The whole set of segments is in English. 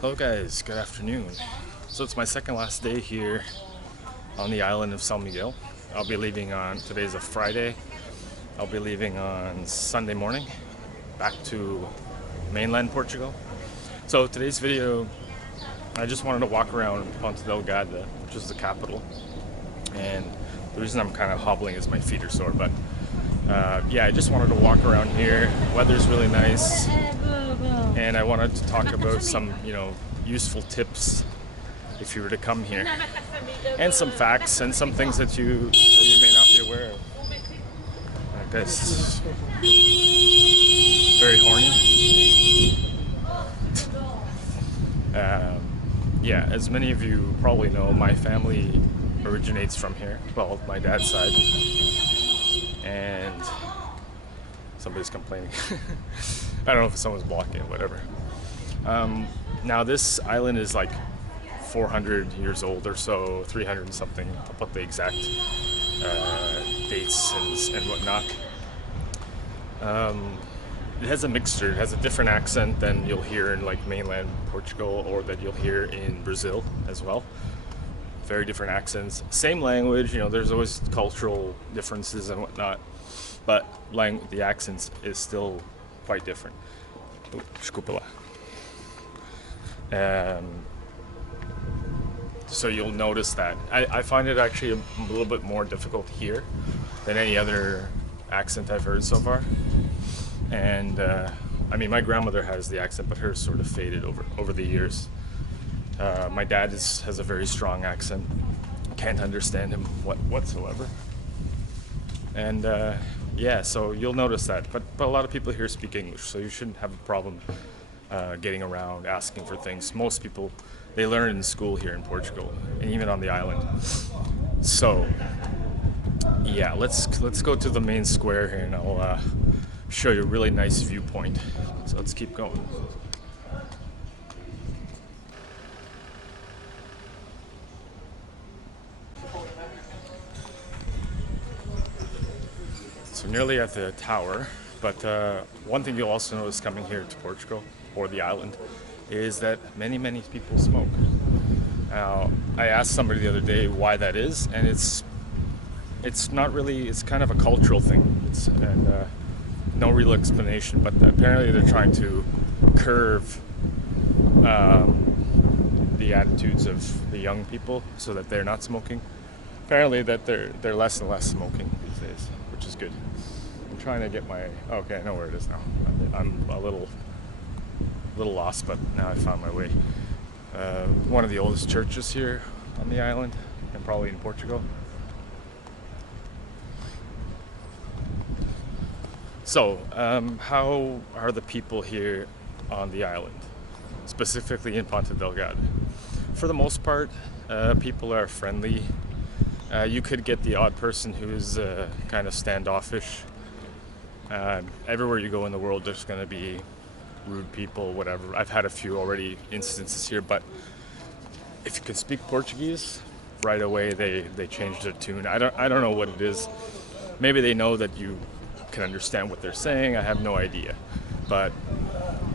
Hello guys, good afternoon. So it's my second last day here on the island of São Miguel. I'll be leaving on, today's a Friday, I'll be leaving on Sunday morning back to mainland Portugal. So today's video, I just wanted to walk around Ponta Delgada, which is the capital. And the reason I'm kind of hobbling is my feet are sore, but yeah, I just wanted to walk around here. Weather's really nice. And I wanted to talk about some, useful tips if you were to come here, and some facts and some things that you may not be aware of. Like this, very horny. Yeah, as many of you probably know, my family originates from here. Well, my dad's side, and somebody's complaining. I don't know if someone's blocking it, whatever. Now this island is like 400 years old or so, 300 and something. I'll put the exact dates and whatnot. It has a mixture. It has a different accent than you'll hear in like mainland Portugal or that you'll hear in Brazil as well. Very different accents. Same language, there's always cultural differences and whatnot, but the accents is still quite different. Oh, desculpa lá. So you'll notice that. I find it actually a little bit more difficult here than any other accent I've heard so far. And I mean, my grandmother has the accent, but hers sort of faded over the years. My dad has a very strong accent. Can't understand him whatsoever. And yeah, so you'll notice that. But a lot of people here speak English, so you shouldn't have a problem getting around, asking for things. Most people, they learn in school here in Portugal, and even on the island. So yeah, let's go to the main square here, and I'll show you a really nice viewpoint. So let's keep going. So nearly at the tower, but one thing you'll also notice coming here to Portugal, or the island, is that many people smoke. Now, I asked somebody the other day why that is, and it's not really, it's kind of a cultural thing. And no real explanation, but apparently they're trying to curb the attitudes of the young people so that they're not smoking. Apparently that they're less and less smoking these days, which is good. I'm trying to get my, okay, I know where it is now. I'm a little lost, but now I found my way. One of the oldest churches here on the island, and probably in Portugal. So, how are the people here on the island, specifically in Ponta Delgada? For the most part, people are friendly. You could get the odd person who's kind of standoffish. Everywhere you go in the world, there's going to be rude people, whatever. I've had a few already instances here, but if you can speak Portuguese, right away they change their tune. I don't know what it is. Maybe they know that you can understand what they're saying. I have no idea, but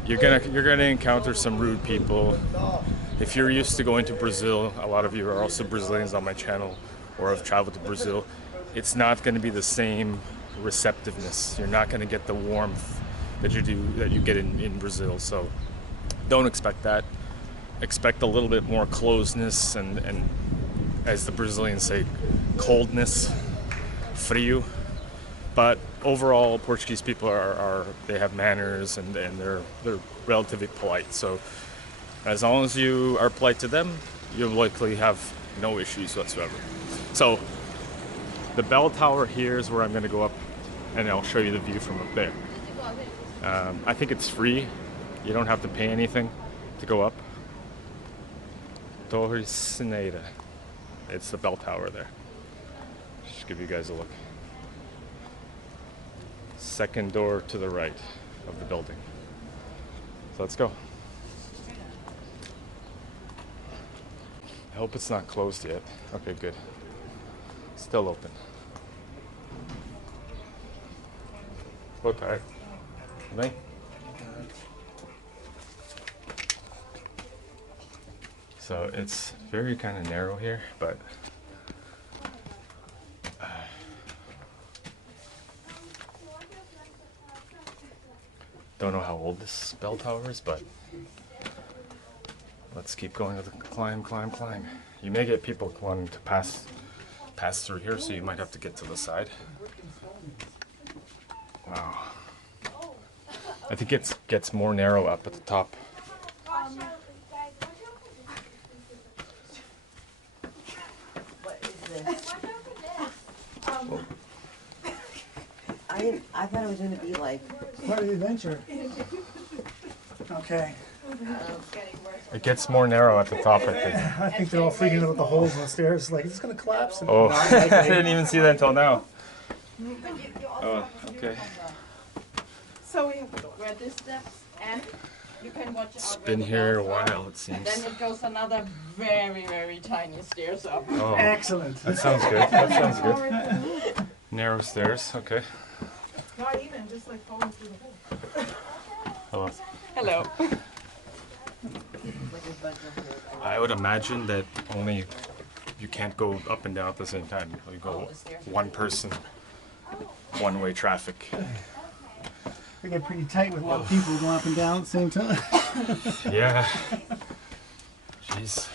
you're gonna encounter some rude people. If you're used to going to Brazil, a lot of you are also Brazilians on my channel or have traveled to Brazil, it's not going to be the same receptiveness. You're not going to get the warmth that you get in Brazil. So don't expect that. Expect a little bit more closeness and as the Brazilians say, coldness, frio. But overall, Portuguese people they have manners and they're relatively polite. So as long as you are polite to them, you'll likely have no issues whatsoever. So the bell tower here is where I'm going to go up, and I'll show you the view from up there. I think it's free. You don't have to pay anything to go up. Torre Sineira. It's the bell tower there. Just give you guys a look. Second door to the right of the building. So let's go. I hope it's not closed yet. Okay, good. Still open. Boa tarde. Tudo bem? So it's very kind of narrow here, but don't know how old this bell tower is, but let's keep going with the climb. You may get people wanting to pass through here, so you might have to get to the side. Wow. I think it gets more narrow up at the top. I thought it was going to be like part of the adventure. Okay. It gets more narrow at the top, I think. I think they're all freaking out with the holes in the stairs. Like, it's going to collapse. And Oh, not I likely. didn't even see that until now. Oh, okay. So we have where these steps end. You can watch It's out been where the here a bells are. while, it seems. Then it goes another very, very tiny stairs up. Oh, Excellent. that sounds good. That sounds good. Narrow stairs, okay. Not even, just like falling through the hole. Hello. Hello. I would imagine that only you can't go up and down at the same time. You go one person, one-way traffic. They get pretty tight with a lot of people going up and down at the same time. Yeah. Jeez.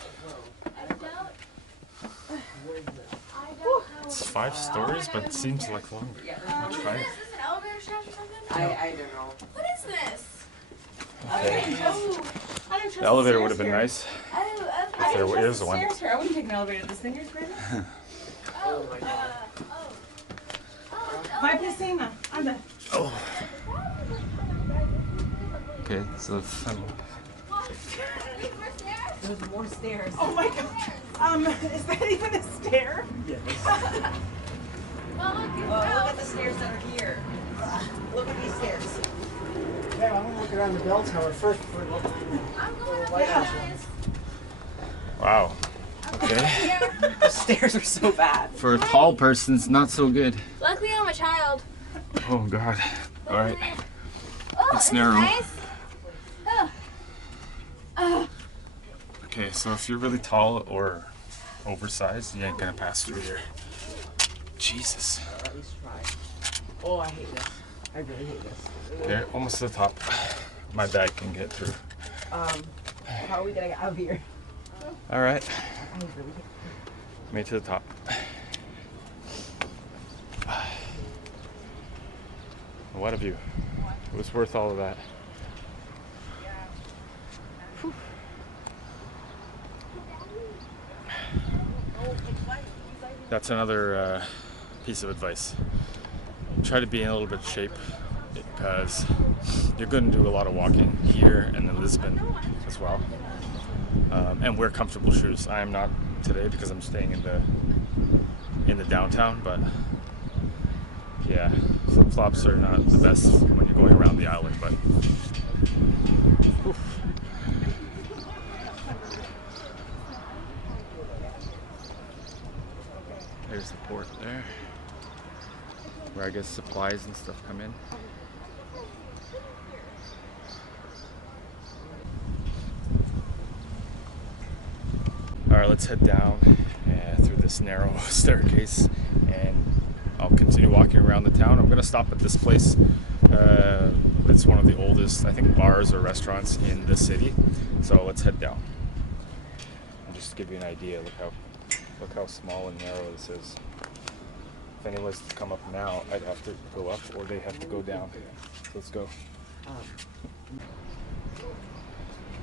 It's 5 stories, but it seems like longer. Much higher. Is this an elevator shaft or something? I don't know. What is this? Okay. Oh, I don't trust The elevator the would have been stairs nice oh, if okay. there is one. Stairs here. I wouldn't take an elevator. This thing is crazy. Oh, Vai pra cima. Anda. Oh. Okay, so it's, There's more stairs. Oh my god. Is that even a stair? Look at the stairs that are here. Look at these stairs. Okay, I'm going to look around the bell tower first before I look. I'm going up, Yeah. guys. wow. Okay. The stairs are so bad. For a tall person, it's not so good. Luckily, I'm a child. Oh God. All right. Oh, It's this is narrow. Nice. Oh. Okay, so if you're really tall or oversized, you ain't gonna pass through here. Jesus. Or at least try. Oh, I hate this. I really hate this. Okay, almost to the top. My bag can get through. How are we gonna get out of here? All right, I really hate made to the top. What a view. It was worth all of that. Whew. That's another piece of advice. Try to be in a little bit of shape because you're going to do a lot of walking here and in Lisbon as well. And wear comfortable shoes. I am not today because I'm staying in the downtown, but yeah, flip-flops are not the best when you're going around the island, but oof. There's the port there, where I guess supplies and stuff come in. Alright, let's head down through this narrow staircase and I'll continue walking around the town. I'm going to stop at this place. It's one of the oldest, I think, bars or restaurants in the city. So let's head down. And just to give you an idea, look how small and narrow this is. If anyone was to come up now, I'd have to go up or they have to go down. So let's go.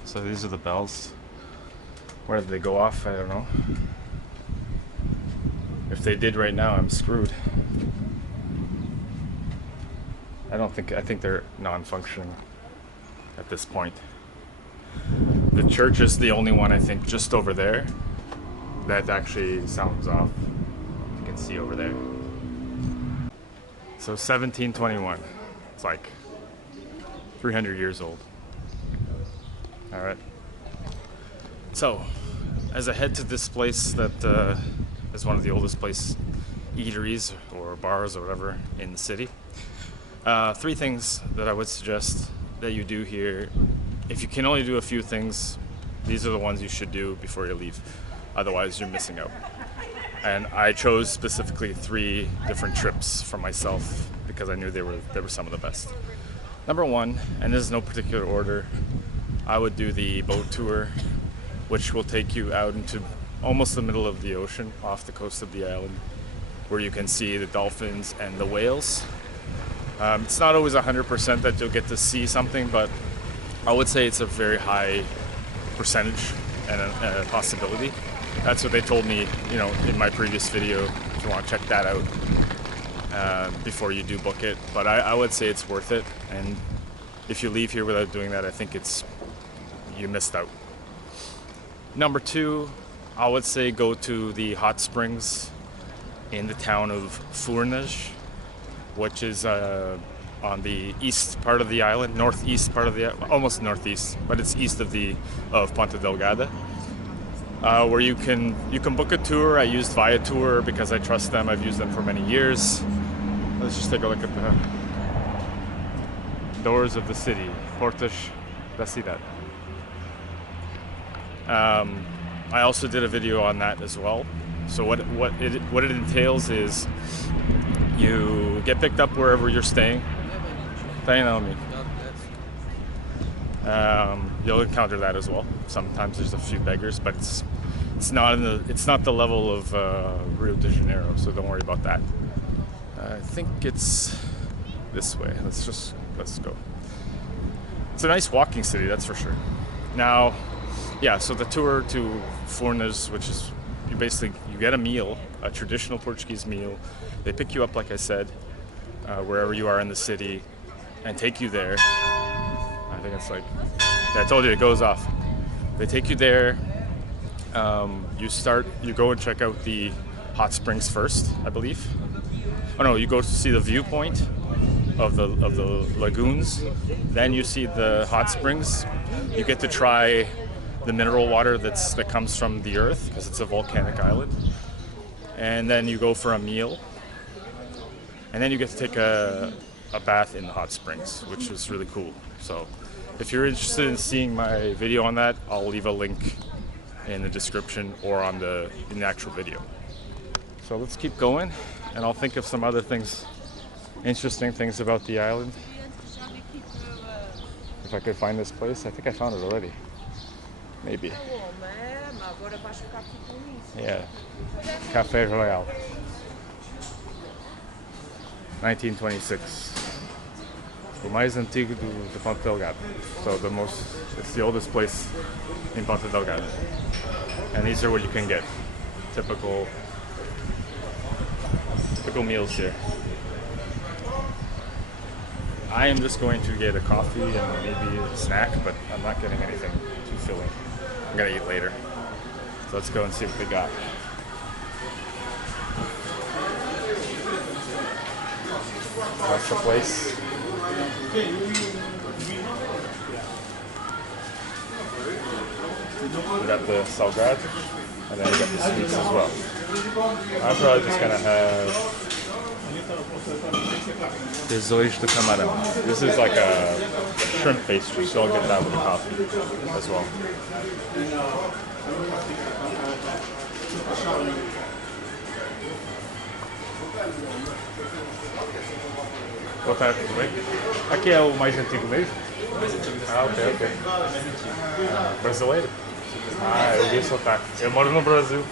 So these are the bells. Where did they go off? I don't know. If they did right now, I'm screwed. I think they're non-functioning at this point. The church is the only one, I think, just over there that actually sounds off. You can see over there. So 1721. It's like 300 years old. All right. So, as I head to this place that is one of the oldest eateries or bars or whatever in the city, 3 things that I would suggest that you do here. If you can only do a few things, These are the ones you should do before you leave. Otherwise, you're missing out. And I chose specifically 3 different trips for myself because I knew they were some of the best. Number 1, and this is no particular order, I would do the boat tour, which will take you out into almost the middle of the ocean off the coast of the island, where you can see the dolphins and the whales. It's not always 100% that you'll get to see something, but I would say it's a very high percentage and a possibility. That's what they told me, in my previous video, if you want to check that out before you do book it. But I would say it's worth it, and if you leave here without doing that, I think you missed out. Number 2, I would say go to the hot springs in the town of Furnas, which is on the east part of the island, northeast part of the island, almost northeast, but it's east of Ponta Delgada. Where you can book a tour. I used Viator because I trust them. I've used them for many years. Let's just take a look at the doors of the city, Portas da Cidade. I also did a video on that as well. So what it entails is you get picked up wherever you're staying. You'll encounter that as well. Sometimes there's a few beggars, but it's not the level of Rio de Janeiro, so don't worry about that. I think it's this way. Let's go. It's a nice walking city, that's for sure. Now, yeah, so the tour to Furnas, which is you get a meal, a traditional Portuguese meal. They pick you up, like I said, wherever you are in the city, and take you there. I think it's I told you it goes off. They take you there. You go and check out the hot springs first, I believe. Oh no, you go to see the viewpoint of the lagoons. Then you see the hot springs. You get to try the mineral water that comes from the earth because it's a volcanic island. And then you go for a meal. And then you get to take a bath in the hot springs, which is really cool. So if you're interested in seeing my video on that, I'll leave a link in the description or in the actual video. So let's keep going, and I'll think of some other things, interesting things about the island. If I could find this place, I think I found it already. Maybe. Yeah. Café Royal. 1926. O mais antigo de Ponta Delgada. So it's the oldest place in Ponta Delgada. And these are what you can get. Typical meals here. I am just going to get a coffee and maybe a snack, but I'm not getting anything too filling. I'm gonna eat later. So let's go and see what they got. That's the place. We got the salgado, and then we got the sweets as well. I'm probably just gonna have Azores de camarão. This is like a shrimp pastry, so I'll get that with the coffee as well. Boa tarde, tudo bem? Aqui é o mais antigo mesmo? Ah, ok. Brasileiro? Ah, eu vi o sotaque. Eu moro no Brasil.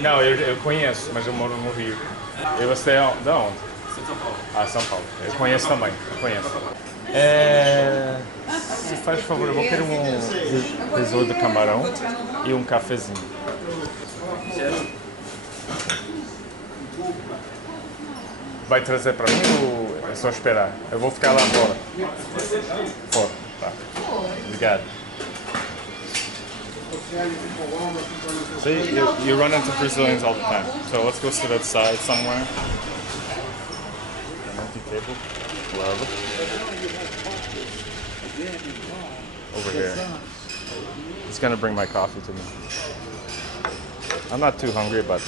Não, eu conheço, mas eu moro no Rio. E você é de onde? São Paulo. Ah, São Paulo. Eu conheço também, Se faz favor, eu vou querer um risoto de camarão e um cafezinho. Vai trazer pra mim ou é só esperar? Eu vou ficar lá fora. Fora, tá. Obrigado. See, you run into Brazilians all the time. So let's go sit outside somewhere. An empty table. Wherever. Over here. He's gonna bring my coffee to me. I'm not too hungry, but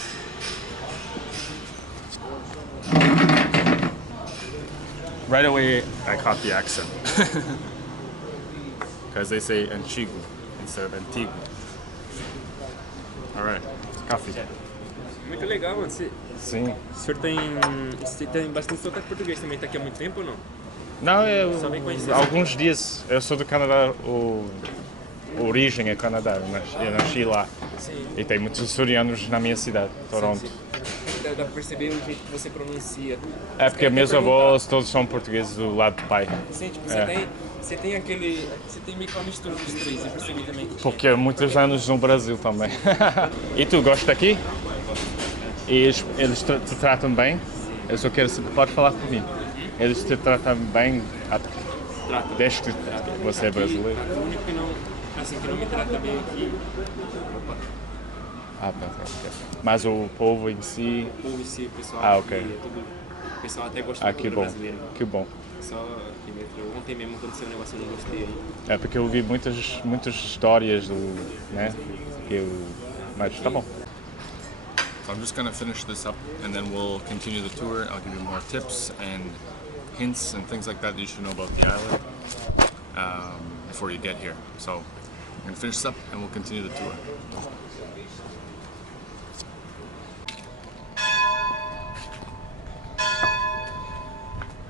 right away I caught the accent. because they say antigo instead of antigo. All right, coffee. Muito legal, mano. Sim. O senhor tem bastante sotaque português também. Tá aqui há muito tempo ou não? Não, eu Só vem conhecer. alguns dias. Eu sou do Canadá, a origem é Canadá, eu nasci lá. Sim. E tem muitos açorianos na minha cidade, Toronto. Sim. Dá pra perceber o jeito que você pronuncia. É porque meus avós todos são portugueses do lado do pai. Sim, tipo, É. você tem aquele... Você tem meio que uma mistura dos três, eu percebi também. Porque há muitos anos no Brasil também. E tu, gostas daqui? E eles te tratam bem? Eu só quero saber, pode falar por mim. Eles te tratam bem desde que você é brasileiro? O único que não, assim, que não me trata bem aqui... Opa. Ah, tá. Mas o povo em si... O povo em si, o pessoal Ah, ok. aqui, é tudo... O pessoal até gosta Ah, da que cultura bom. brasileira. Que bom. Só que ontem mesmo aconteceu um negócio que eu não gostei aí. É porque eu ouvi muitas histórias né? Mas tá bom. So I'm just gonna finish this up and then we'll continue the tour. I'll give you more tips and hints and things like that you should know about the island before you get here. So I'm gonna finish this up and we'll continue the tour.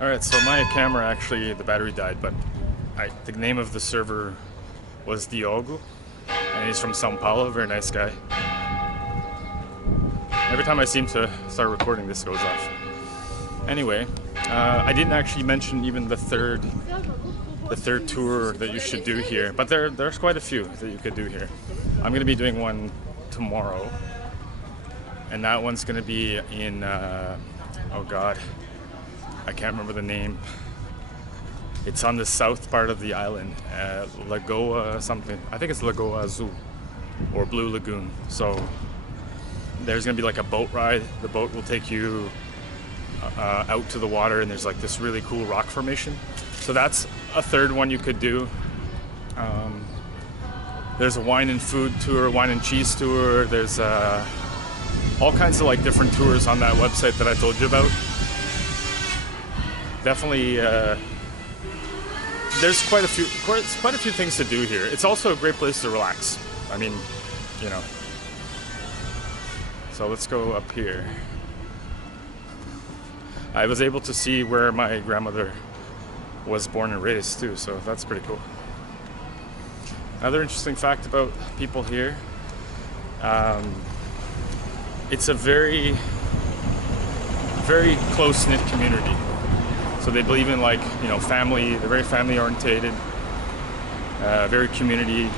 Alright, so my camera actually, the battery died, but the name of the server was Diogo, and he's from São Paulo, very nice guy. Every time I seem to start recording, this goes off. Anyway, I didn't actually mention even the third tour that you should do here, but there's quite a few that you could do here. I'm going to be doing one tomorrow, and that one's going to be in, oh god, I can't remember the name. It's on the south part of the island, Lagoa something. I think it's Lagoa Azul or Blue Lagoon. So there's gonna be like a boat ride. The boat will take you out to the water, and there's like this really cool rock formation. So that's a third one you could do. There's a wine and food tour, wine and cheese tour. There's all kinds of like different tours on that website that I told you about. Definitely, there's quite a few things to do here. It's also a great place to relax. I mean, you know. So let's go up here. I was able to see where my grandmother was born and raised too, so that's pretty cool. Another interesting fact about people here, it's a very, very close-knit community. So they believe in family, they're very family orientated, very community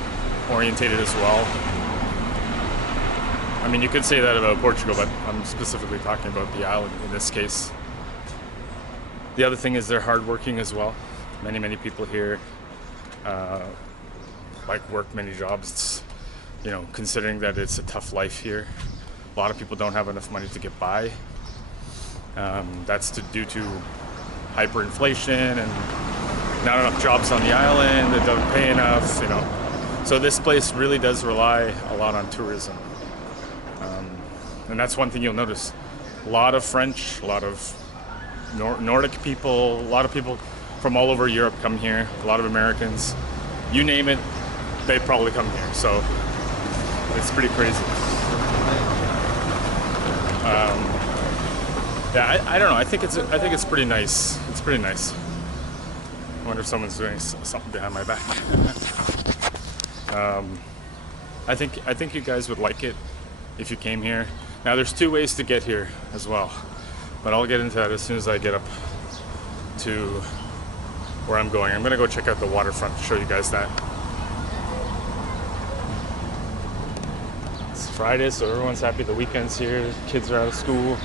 orientated as well. I mean, you could say that about Portugal, but I'm specifically talking about the island in this case. The other thing is they're hardworking as well. Many people here work many jobs. It's, considering that it's a tough life here, a lot of people don't have enough money to get by. That's due to hyperinflation and not enough jobs on the island that don't pay enough, So this place really does rely a lot on tourism. And that's one thing you'll notice. A lot of French, a lot of Nordic people, a lot of people from all over Europe come here, a lot of Americans. You name it, they probably come here. So it's pretty crazy. Yeah, I don't know. I think it's pretty nice. It's pretty nice. I wonder if someone's doing something behind my back. I think you guys would like it if you came here. Now there's two ways to get here as well, but I'll get into that as soon as I get up to where I'm going. I'm gonna go check out the waterfront to show you guys that. It's Friday, so everyone's happy. The weekend's here. Kids are out of school.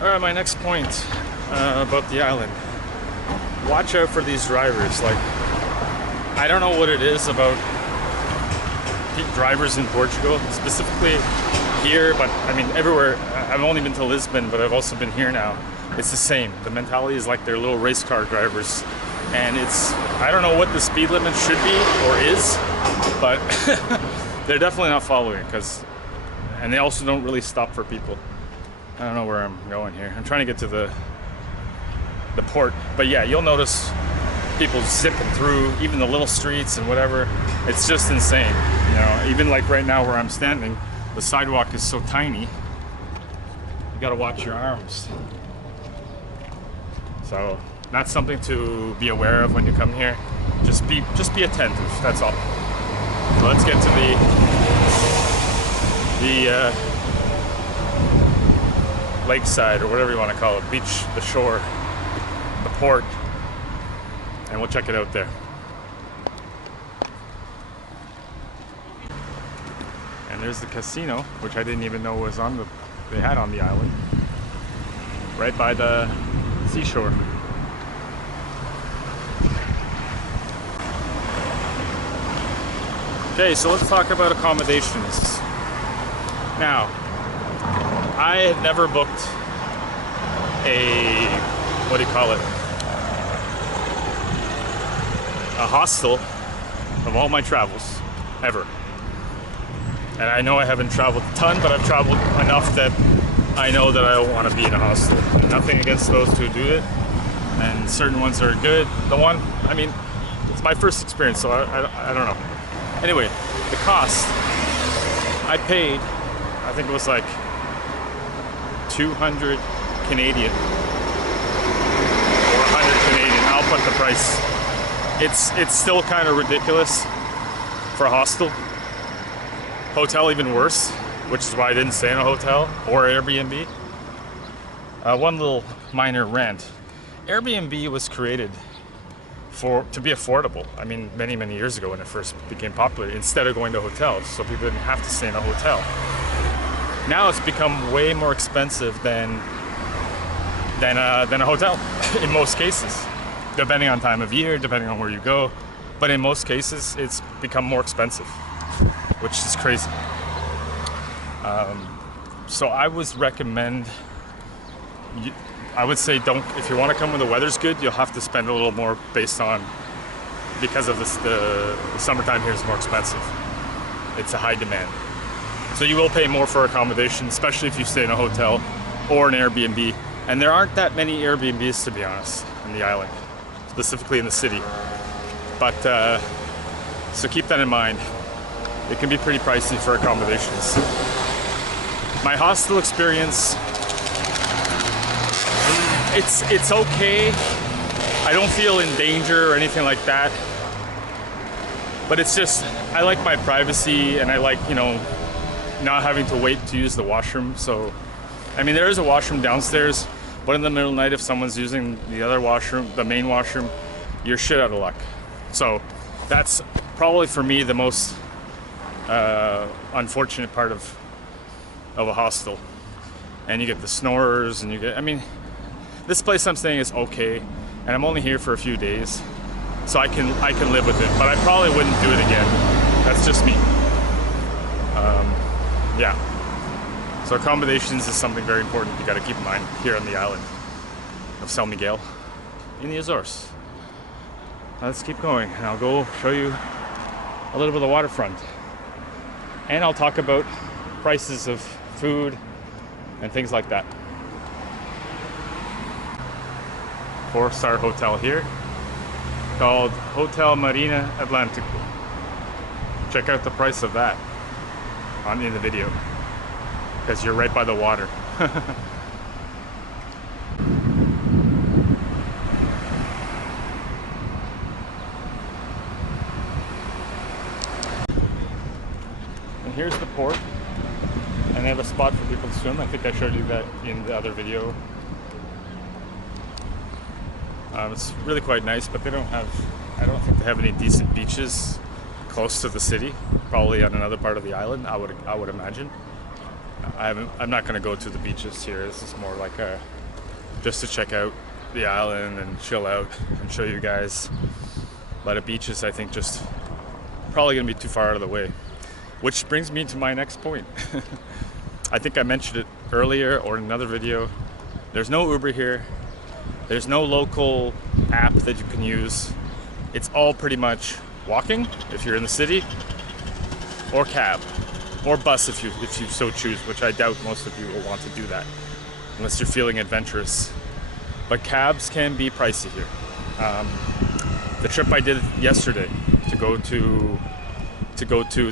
Alright, my next point about the island. Watch out for these drivers. I don't know what it is about drivers in Portugal, specifically here, but I mean everywhere. I've only been to Lisbon, but I've also been here now. It's the same. The mentality is like they're little race car drivers, and I don't know what the speed limit should be or is, but they're definitely not following it, and they also don't really stop for people. I don't know where I'm going here. I'm trying to get to the port, but yeah, you'll notice people zipping through even the little streets and whatever. It's just insane. You know, even like right now where I'm standing, the sidewalk is so tiny. You gotta watch your arms. So that's something to be aware of when you come here. Just be attentive. That's all. So let's get to the lakeside, or whatever you want to call it, beach, the shore, the port, and we'll check it out there. And there's the casino, which I didn't even know was they had on the island, right by the seashore. Okay, so let's talk about accommodations. Now, I had never booked a hostel of all my travels, ever. And I know I haven't traveled a ton, but I've traveled enough that I know that I don't want to be in a hostel. And nothing against those who do it, and certain ones are good. It's my first experience, so I don't know. Anyway, the cost, I paid, I think it was like 200 Canadian or 100 Canadian. I'll put the price. It's still kind of ridiculous for a hostel. Hotel even worse, which is why I didn't stay in a hotel or Airbnb. One little minor rant. Airbnb was created to be affordable. I mean, many years ago when it first became popular, instead of going to hotels, so people didn't have to stay in a hotel. Now it's become way more expensive than a hotel in most cases, depending on time of year, depending on where you go. But in most cases, it's become more expensive, which is crazy. So I would say if you want to come when the weather's good, you'll have to spend a little more because of the summertime here is more expensive. It's a high demand. So you will pay more for accommodation, especially if you stay in a hotel or an Airbnb. And there aren't that many Airbnbs, to be honest, in the island, specifically in the city. But, so keep that in mind. It can be pretty pricey for accommodations. My hostel experience, it's okay. I don't feel in danger or anything like that. But it's just, I like my privacy, and I like, not having to wait to use the washroom. So, there is a washroom downstairs, but in the middle of the night, if someone's using the other washroom, the main washroom, you're shit out of luck. So that's probably for me the most unfortunate part of a hostel. And you get the snorers, and this place I'm staying is okay, and I'm only here for a few days, so I can live with it. But I probably wouldn't do it again. That's just me. Yeah. So accommodations is something very important you got to keep in mind here on the island of São Miguel in the Azores. Now let's keep going, and I'll go show you a little bit of the waterfront. And I'll talk about prices of food and things like that. 4-star hotel here called Hotel Marina Atlântico. Check out the price of that in the video, because you're right by the water. And here's the port, and they have a spot for people to swim. I think I showed you that in the other video. It's really quite nice, but I don't think they have any decent beaches close to the city, probably on another part of the island, I would imagine. I'm not going to go to the beaches here. This is more like just to check out the island and chill out and show you guys. But the beaches, I think, just probably going to be too far out of the way. Which brings me to my next point. I think I mentioned it earlier or in another video. There's no Uber here. There's no local app that you can use. It's all pretty much walking if you're in the city, or cab, or bus if you so choose, which I doubt most of you will want to do that unless you're feeling adventurous. But cabs can be pricey here. The trip I did yesterday to go to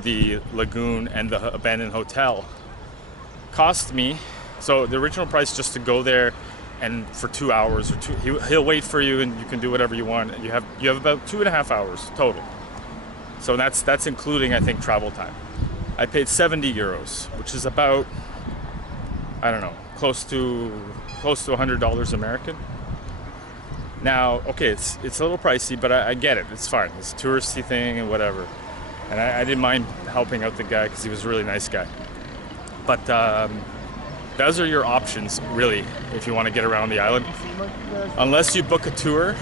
the lagoon and the abandoned hotel cost me, so the original price just to go there and for 2 hours or two, he'll wait for you and you can do whatever you want. You have about 2.5 hours total. So that's including, I think, travel time. I paid 70 euros, which is about, I don't know, close to $100 American. Now, okay, it's a little pricey, but I get it. It's fine. It's a touristy thing and whatever. And I didn't mind helping out the guy because he was a really nice guy. But those are your options, really, if you want to get around the island. Unless you book a tour,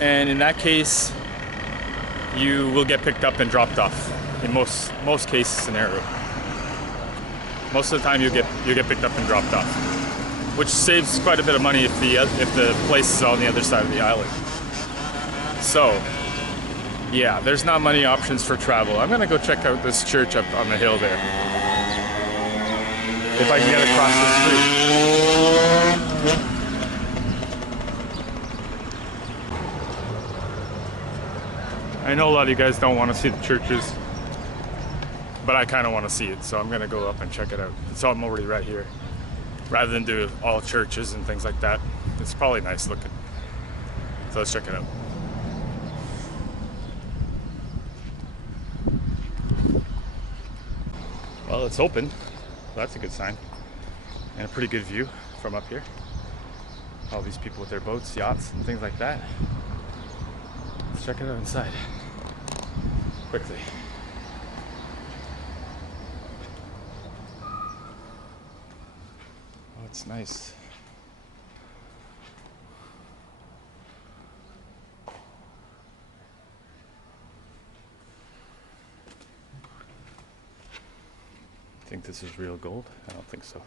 and in that case, you will get picked up and dropped off. In most case scenario, most of the time you get picked up and dropped off, which saves quite a bit of money if the place is on the other side of the island. So, yeah, there's not many options for travel. I'm gonna go check out this church up on the hill there. If I can get across the street. I know a lot of you guys don't want to see the churches, but I kind of want to see it, so I'm gonna go up and check it out. So I'm already right here. Rather than do all churches and things like that, it's probably nice looking. So let's check it out. Well, it's open. That's a good sign. And a pretty good view from up here. All these people with their boats, yachts, and things like that. Let's check it out inside. Quickly. Oh, it's nice. Think this is real gold? I don't think so.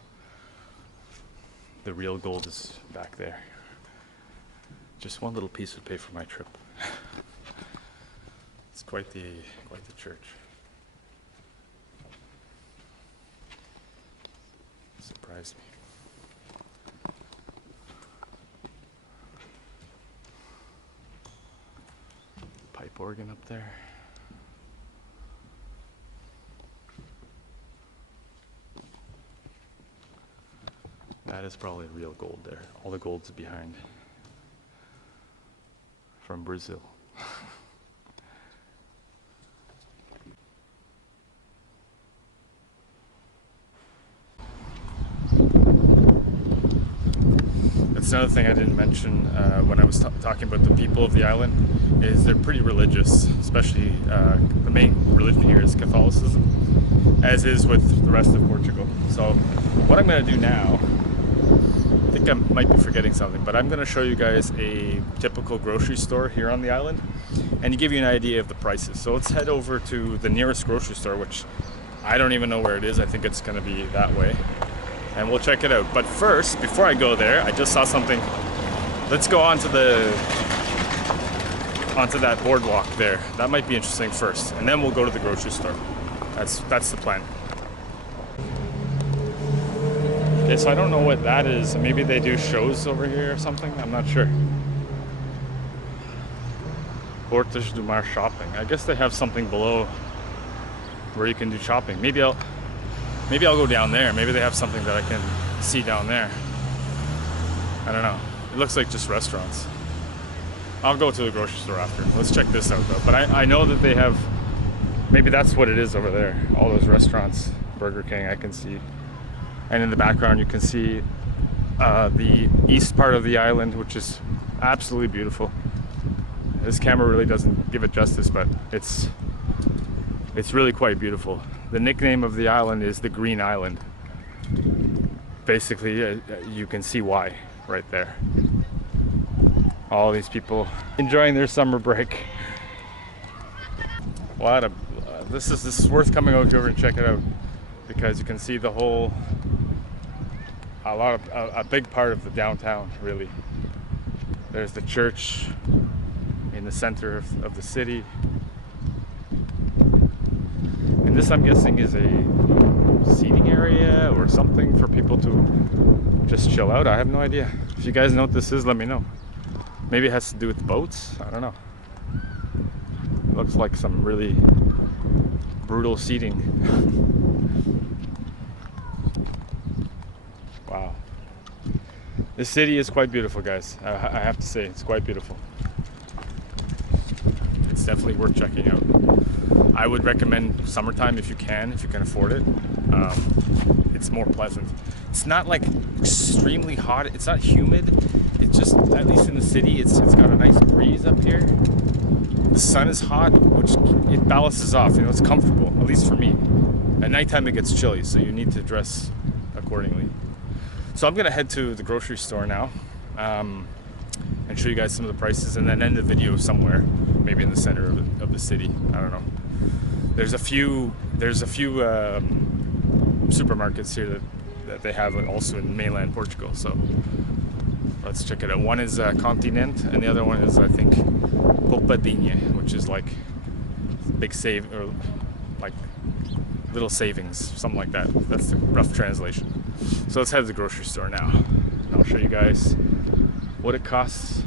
The real gold is back there. Just one little piece would pay for my trip. It's quite the church. Surprised me. Pipe organ up there. That is probably real gold there. All the gold's behind. From Brazil. That's another thing I didn't mention when I was talking about the people of the island, is they're pretty religious, especially the main religion here is Catholicism, as is with the rest of Portugal. So what I'm going to do now, I think I might be forgetting something, but I'm going to show you guys a typical grocery store here on the island and to give you an idea of the prices. So let's head over to the nearest grocery store, which I don't even know where it is. I think it's going to be that way, and we'll check it out. But first, before I go there, I just saw something. Let's go onto that boardwalk there. That might be interesting first, and then we'll go to the grocery store. That's the plan. Okay, so I don't know what that is. Maybe they do shows over here or something. I'm not sure. Portas do Mar shopping. I guess they have something below where you can do shopping. Maybe I'll go down there. Maybe they have something that I can see down there. I don't know. It looks like just restaurants. I'll go to the grocery store after. Let's check this out though. But I know that they have, maybe that's what it is over there. All those restaurants. Burger King I can see. And in the background you can see the east part of the island, which is absolutely beautiful. This camera really doesn't give it justice, but it's really quite beautiful. The nickname of the island is the Green Island. Basically, you can see why right there. All these people enjoying their summer break. What a this is worth coming out here and check it out, because you can see the whole, a big part of the downtown, really. There's the church in the center of the city, and this, I'm guessing, is a seating area or something for people to just chill out. I have no idea. If you guys know what this is, let me know. Maybe it has to do with boats, I don't know. Looks like some really brutal seating. Wow. This city is quite beautiful, guys. I have to say, it's quite beautiful. It's definitely worth checking out. I would recommend summertime if you can afford it. It's more pleasant. It's not like extremely hot. It's not humid. It's just, at least in the city, it's got a nice breeze up here. The sun is hot, which it balances off. You know, it's comfortable, at least for me. At nighttime it gets chilly, so you need to dress accordingly. So I'm gonna head to the grocery store now, and show you guys some of the prices, and then end the video somewhere, maybe in the center of the city. I don't know. There's a few supermarkets here that they have also in mainland Portugal. So let's check it out. One is Continent, and the other one is, I think, Poupadinha, which is like big save, or like little savings, something like that. That's the rough translation. So let's head to the grocery store now, and I'll show you guys what it costs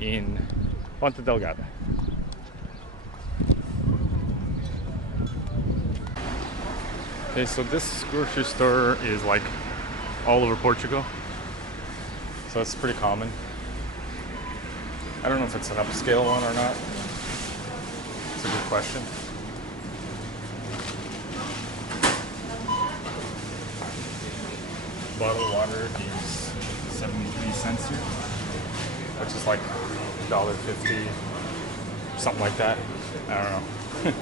in Ponta Delgada. Okay, so this grocery store is like all over Portugal, so it's pretty common. I don't know if it's an upscale one or not. It's a good question. Bottle of water is 73 cents here, which is like $1.50, something like that. I don't know.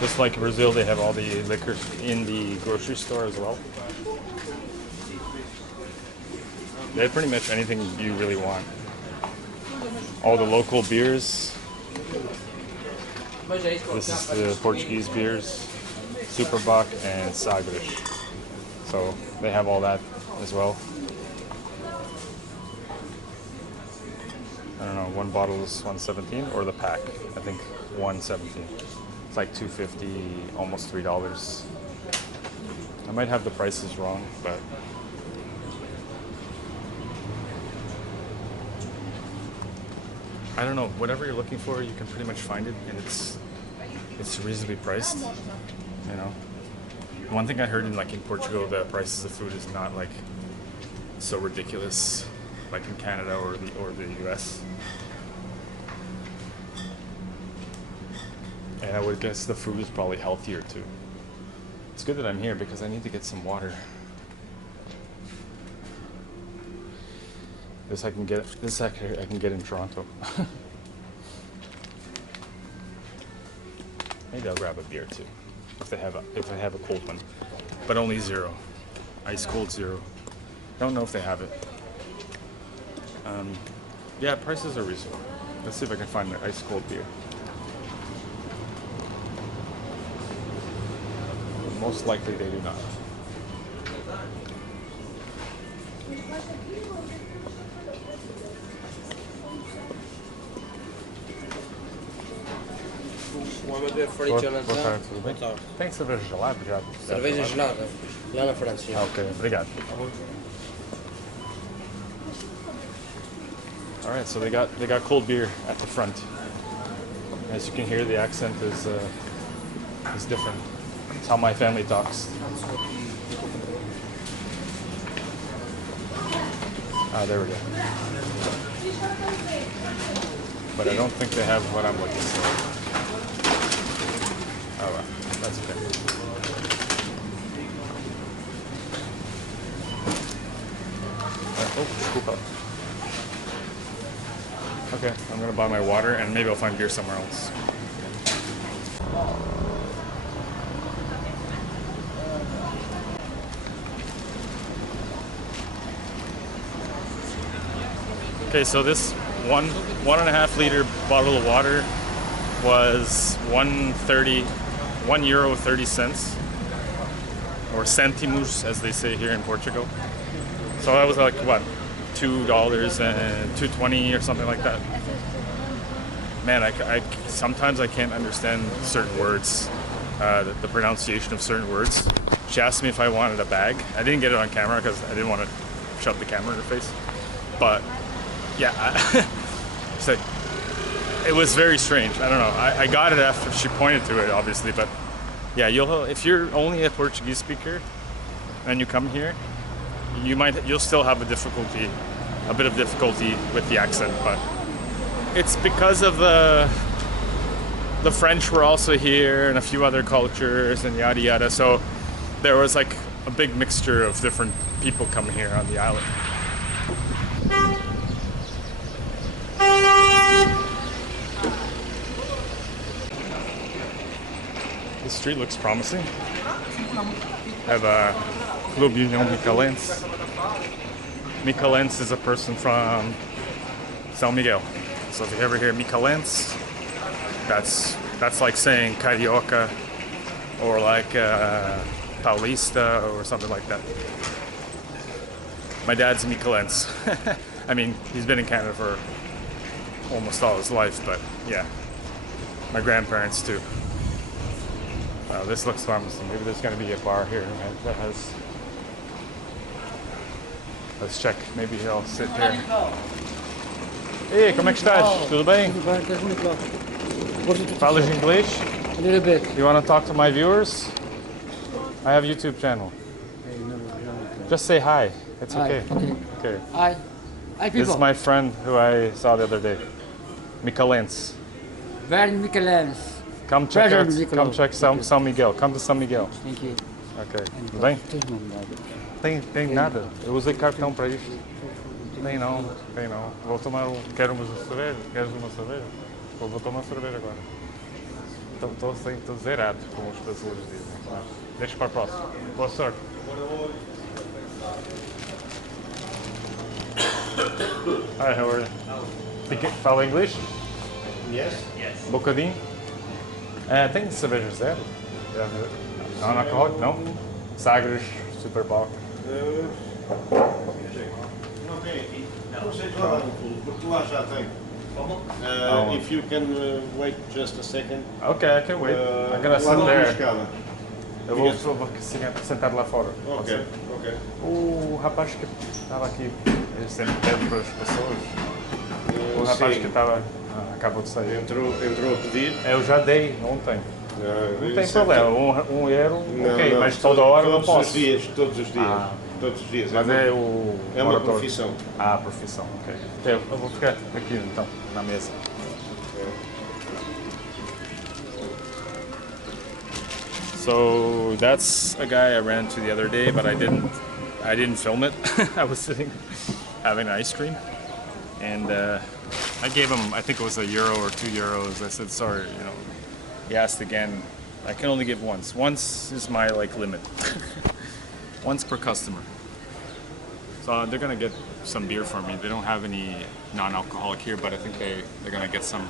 Just like Brazil, they have all the liquor in the grocery store as well. They have pretty much anything you really want. All the local beers. This is the Portuguese beers, Superboc and Sagres. So they have all that as well. I don't know, one bottle is $1.17, or the pack, I think $1.17. It's like $2.50, almost $3. I might have the prices wrong, but I don't know. Whatever you're looking for, you can pretty much find it, and it's reasonably priced. You know, one thing I heard in Portugal, the prices of food is not like so ridiculous like in Canada or the US. And I would guess the food is probably healthier too. It's good that I'm here because I need to get some water. This I can get in Toronto. Maybe I'll grab a beer too, if I have a cold one, but only zero, ice cold zero. Don't know if they have it. Yeah, prices are reasonable. Let's see if I can find an ice cold beer. Most likely they do not. Boa tarde, tudo bem? Tem cerveja gelada já? Cerveja gelada, lá na frente, sim. Ok, obrigado. All right, so they got cold beer at the front. As you can hear, the accent is different. It's how my family talks. Ah, there we go. But I don't think they have what I'm looking for. Oh well, that's okay. Oh, desculpa. Okay, I'm gonna buy my water and maybe I'll find beer somewhere else. Okay, so this 1.5 liter bottle of water was 1 euro 30 cents, or centimus as they say here in Portugal. So that was like what, $2 and $2.20 or something like that. Man, I sometimes I can't understand certain words, the pronunciation of certain words. She asked me if I wanted a bag. I didn't get it on camera because I didn't want to shove the camera in her face. But yeah, so it was very strange. I don't know. I got it after she pointed to it, obviously. But yeah, if you're only a Portuguese speaker and you come here, you'll still have a bit of difficulty with the accent. But it's because of the French were also here and a few other cultures and yada yada. So there was like a big mixture of different people coming here on the island. The street looks promising. I have a Club Union Micalense. Micalense is a person from São Miguel. So if you ever hear Micalense, that's like saying Carioca or like Paulista or something like that. My dad's Micalense. I mean, he's been in Canada for almost all his life, but yeah, my grandparents too. This looks promising. Maybe there's going to be a bar here that has... Let's check. Maybe I'll sit here. Ei, como é que estás? Tudo bem? Tudo bem, estás muito bom. Falas inglês? A little bit. You want to talk to my viewers? I have a YouTube channel. Just say hi. It's Hi, okay. okay. Okay. Hi. Hi This people. is my friend who I saw the other day. Micalense. Very Michelense. Come check Pleasure, out. Nicolau. Come check São Miguel. Come to São Miguel. Thank you. Ok. Tudo bem? Tem nada. Eu usei cartão para isto. Tem não. Vou tomar Quero uma cerveja? Queres uma cerveja? Vou tomar cerveja agora. Estou zerado, como os brasileiros dizem. Deixa para o próximo. Boa sorte. Hi, how are you? Fala inglês? Yes. Um bocadinho? Tem cerveja zero? Não, alcoólico, não? Sagres, Super Bock. Não tem aqui. Não sei lá no pulo, porque lá já tem. If you can wait just a second. Okay, I can wait. I'm gonna sit lá não tem there. escada. Eu vou sentar lá fora. Ok. O rapaz que estava aqui, ele sempre pede para as pessoas. O rapaz sim. que estava, acabou de sair. Entrou a pedir. Eu já dei ontem. Não tem Isso é problema, um euro, ok, mas toda hora não posso. Todos os dias. Todos os dias. Mas é o É uma morador. profissão. Profissão, ok. Eu vou ficar aqui então, na mesa. So that's a guy I ran into the other day, but I didn't film it. I was sitting having ice cream, and I gave him, I think it was €1 or €2. I said, sorry, He asked again. I can only give once. Once is my limit. Once per customer. So they're gonna get some beer for me. They don't have any non-alcoholic here, but I think they're gonna get some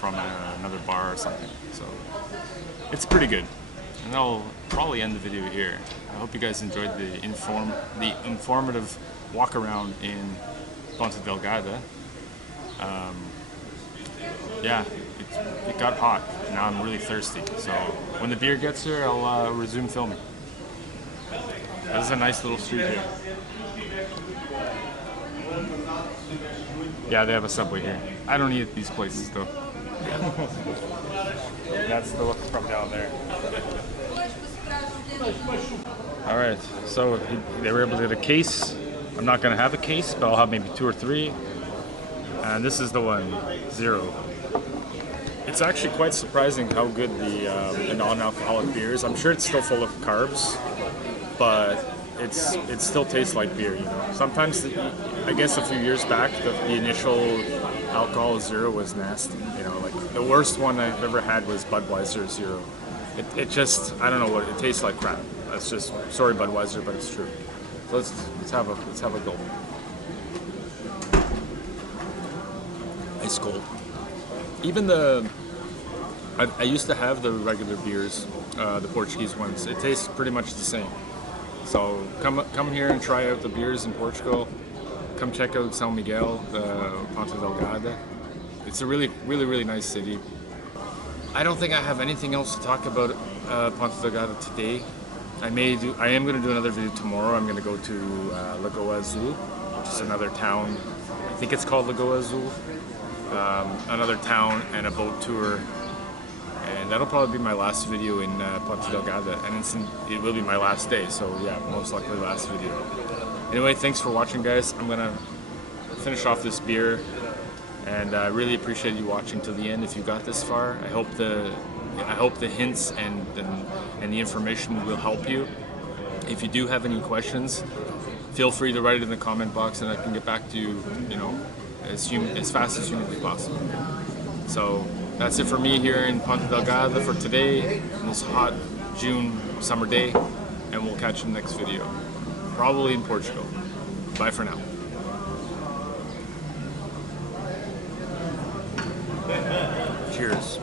from another bar or something. So it's pretty good. And I'll probably end the video here. I hope you guys enjoyed the informative walk around in Ponta Delgada. Yeah, it got hot. Now I'm really thirsty. So when the beer gets here, I'll resume filming. This is a nice little street here. Yeah, they have a subway here. I don't eat at these places though. That's the look from down there. Alright, so they were able to get a case. I'm not going to have a case, but I'll have maybe 2 or 3. And this is the one, 0. It's actually quite surprising how good the non-alcoholic beer is. I'm sure it's still full of carbs, but it still tastes like beer, Sometimes, I guess a few years back, the initial alcohol 0 was nasty, the worst one I've ever had was Budweiser 0. It just, I don't know what, it tastes like crap. That's just, sorry Budweiser, but it's true. So let's have a go. Ice cold. Even the I used to have the regular beers, the Portuguese ones. It tastes pretty much the same. So come here and try out the beers in Portugal. Come check out São Miguel, Ponta Delgada. It's a really nice city. I don't think I have anything else to talk about Ponta Delgada today. I am going to do another video tomorrow. I'm going to go to Lagoa Azul, which is another town. I think it's called Lagoa Azul. Another town and a boat tour. And that'll probably be my last video in Ponta Delgada, and it will be my last day, so yeah, most likely last video. Anyway, thanks for watching, guys. I'm gonna finish off this beer, and I really appreciate you watching till the end. If you got this far, I hope the hints and the information will help you. If you do have any questions, feel free to write it in the comment box, and I can get back to you, as fast as humanly possible. So that's it for me here in Ponta Delgada for today, on this hot June summer day, and we'll catch you in the next video, probably in Portugal. Bye for now. Cheers.